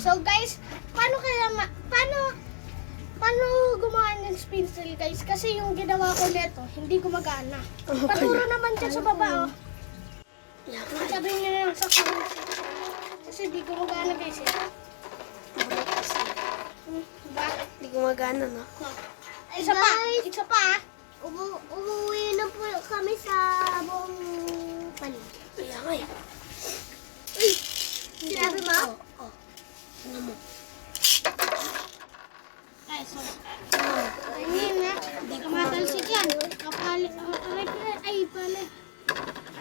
So guys, paano gumawa ng spin wheel guys? Kasi yung ginawa ko neto, hindi gumagana. Paturo naman dyan sa baba oh. Sabihin nyo na lang sa comment. Kasi hindi gumagana guys eh. Diba? Hindi gumagana, no? Isa pa ah. Umuwi na po kami sa buong palig. Kaya nga eh. Sinabi mo? Oo. Ano mo? Ay, so. Ayun na. Hindi ka matalsik yan. Ay, pala.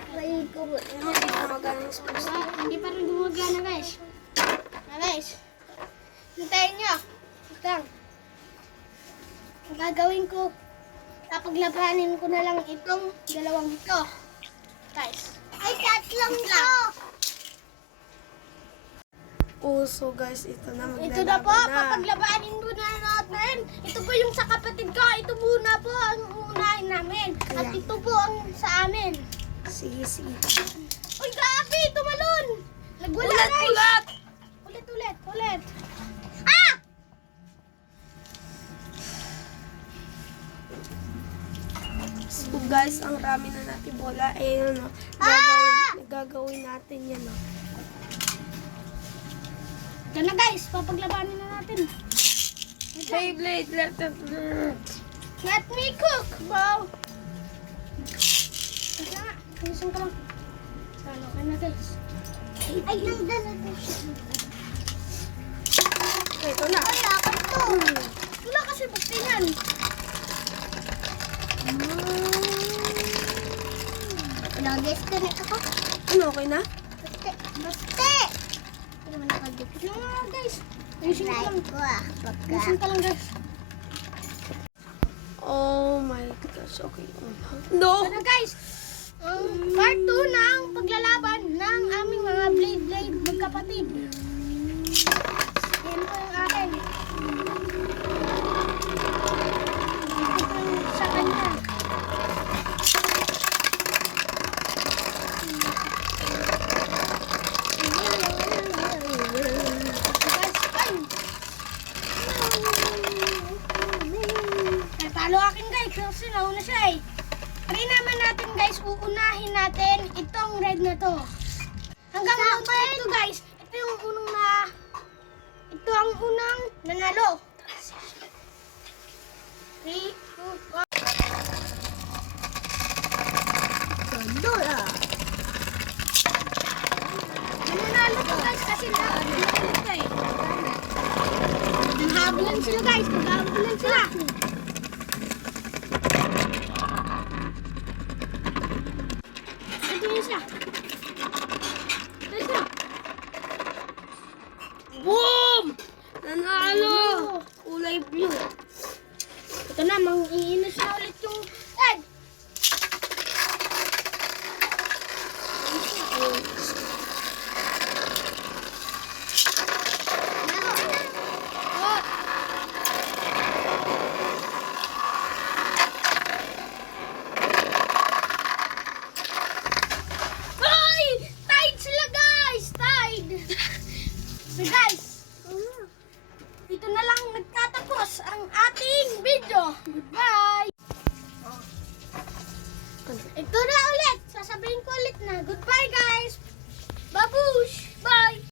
Palig ko po. Hindi gumagana ng spin wheel. Hindi pa rin gumagana guys. Guys. Hintayin nyo. Lang. Ang gagawin ko, papaglabanin ko na lang itong dalawang ito. Guys. Ay, tatlong to! So guys, ito na Ito na po, maglalaban na. papaglabanin muna natin. Ito po yung sa kapatid ko. Ito muna po ang uunahin namin. At Kaya. ito po ang sa amin. Sige, sige. Uy, grabe! Tumalon! Nagwala Ulit, guys! ulit! Ulit! Ah! So guys, ang rami na natin bola. Eh, ano, gagawin natin yan, no? Ito na guys, papaglabanin na natin. Beyblade, Let me cook, bro! Ito nga, ayusin ko lang. Salo ka na guys. Ay, nandala ko siya. Ito na. Ay, ako to. Wala kasi basta yan. Nag-disconnect ako. Ano, okay na? Basta! Hindi naman nakadikit. Ito nga guys. Ayusin ko lang. Like ko ah. Pagka. Ayusin ka lang guys. Oh my gosh, okay. No! Ito na guys. Part 2 ng paglalaban ng aming mga blade magkapatid. Yan po yung akin. Ito po yung sa kanya. Natalo akin guys kasi nauna siya eh. Try naman natin guys, uunahin natin itong red na to. Hanggang number 2 guys, ito ang unang nanalo. 3, 2, 1. Dora. Nanalo to guys kasi nakulit to eh. Naghabulan sila guys, naghabulan sila. Ito yun siya. Ito siya. Boom! Nanalo! Kulay blue. Ito na, mang-iinos na ulit yung red. Oh. Ay! Tied sila guys! Tied! So guys, dito na lang nagtatapos ang ating video. Goodbye! Ito na ulit. Sasabihin ko ulit na. Goodbye guys! Babush! Bye!